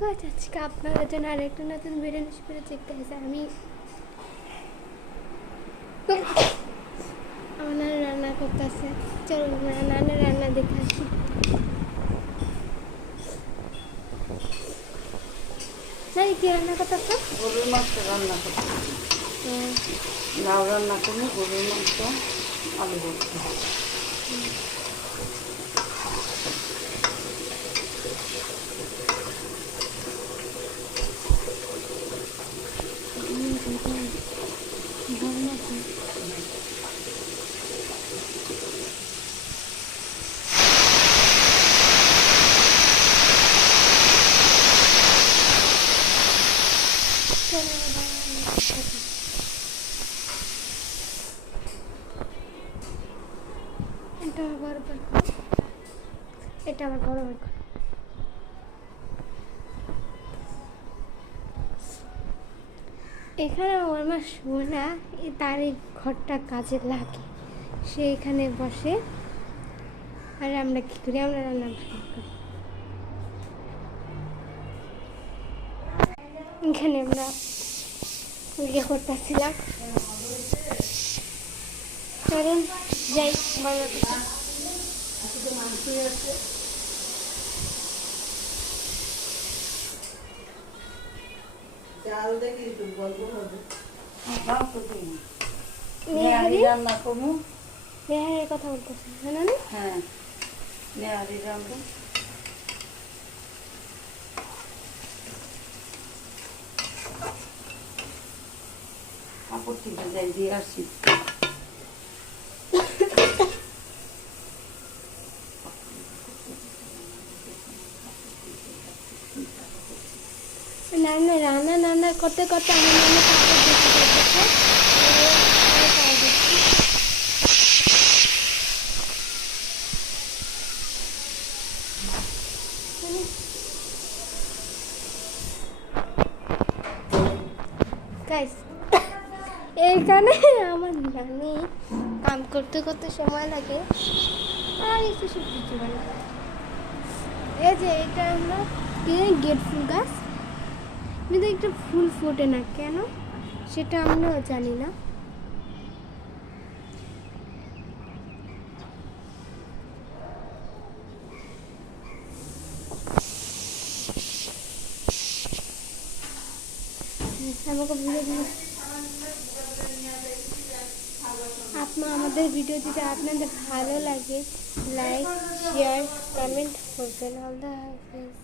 গাছ আজকে আপনাদের জন্য আরেকটা নতুন ভিডিও নিয়ে করে দেখতে এসে আমি আমার নানা রান্না করতেছে। চলুন নানা রান্না দেখে আসি। নানি কি রান্না করতেছে? গরুর মাংস রান্না করতেছি। লাউ রান্না করবো, গরুর মাংস, আলু ভর্তা। এটা আমার বড় এটা আমার বড় বড় এখানে আমার মা শোনা তার এই ঘরটা কাজে লাগে, সে এখানে বসে আর আমরা কি করি, আমরা রান্না করি। এখানে আমরা ইয়ে করতেছিলাম। চলুন যাই বানাতে। রান্না করবো। নেহারের কথা বলতেছে জানো না? হ্যাঁ, নেহারি রান্না। কাপড় থেকে যাই দিয়ে আসি। রান্না রান্না রান্না করতে করতে আমার মনে কাপড় দেখতে দেখতেছে। এইখানে আমার নানি কাম করতে করতে সময় লাগে আর একটু সব কিছু মানে এই যে এটা আমরা গেট ফুল গাছ, কিন্তু একটা ফুল ফোটে না কেন সেটা আমরাও জানি না। আমাকে ভিডিও আমাদের ভিডিও যদি আপনাদের ভালো লাগে লাইক শেয়ার কমেন্ট করবেন। আল্লাহ হাফেজ।